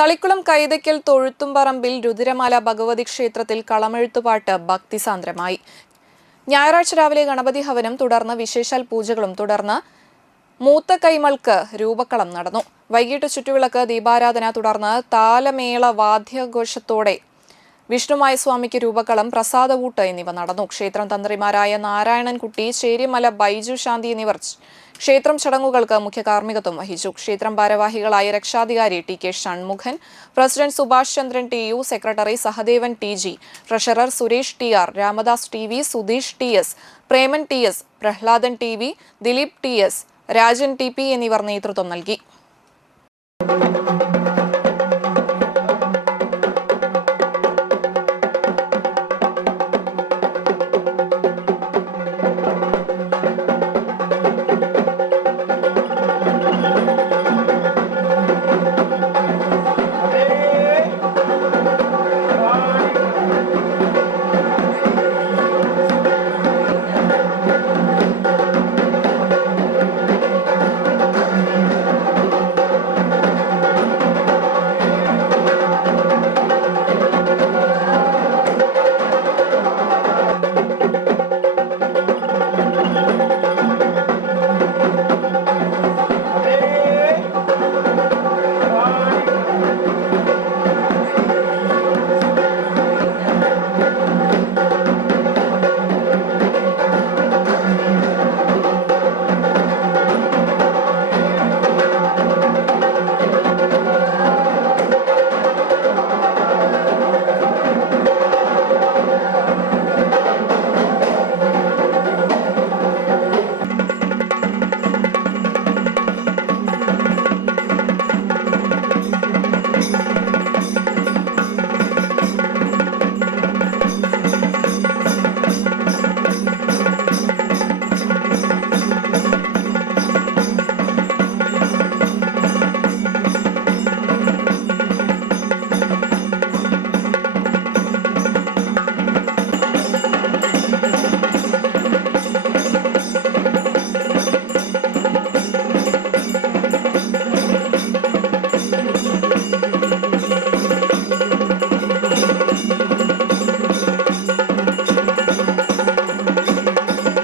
തളിക്കുളം കൈതയ്ക്കൽ തൊഴുത്തുംപറമ്പിൽ രുദ്രമാല ഭഗവതി ക്ഷേത്രത്തിൽ കളമെഴുത്തുപാട്ട് ഭക്തിസാന്ദ്രമായി. ഞായറാഴ്ച രാവിലെ ഗണപതി ഹവനം, തുടർന്ന് വിശേഷാൽ പൂജകളും, തുടർന്ന് മൂത്ത കൈമൾക്ക് രൂപക്കളം നടന്നു. വൈകിട്ട് ചുറ്റുവിളക്ക്, ദീപാരാധന, തുടർന്ന് താലമേള വാദ്യഘോഷത്തോടെ വിഷ്ണുമായ സ്വാമിക്ക് രൂപക്കളം, പ്രസാദവൂട്ട് എന്നിവ നടന്നു. ക്ഷേത്രം തന്ത്രിമാരായ നാരായണൻകുട്ടി, ചേരിമല ബൈജു ശാന്തി എന്നിവർ ക്ഷേത്രം ചടങ്ങുകൾക്ക് മുഖ്യ കാർമ്മികത്വം വഹിച്ചു. ക്ഷേത്രം ഭാരവാഹികളായ രക്ഷാധികാരി ടി.K. ഷൺമുഖൻ, പ്രസിഡന്റ് സുഭാഷ് ചന്ദ്രൻ ടി.U, സെക്രട്ടറി സഹദേവൻ ടി.G, ട്രഷറർ സുരേഷ് ടി.R, രാമദാസ് ടി.V, സുധീഷ് ടി.S, പ്രേമൻ ടി.S, പ്രഹ്ലാദൻ ടി.V, ദിലീപ് ടി.S, രാജൻ ടി.P എന്നിവർ നേതൃത്വം നൽകി.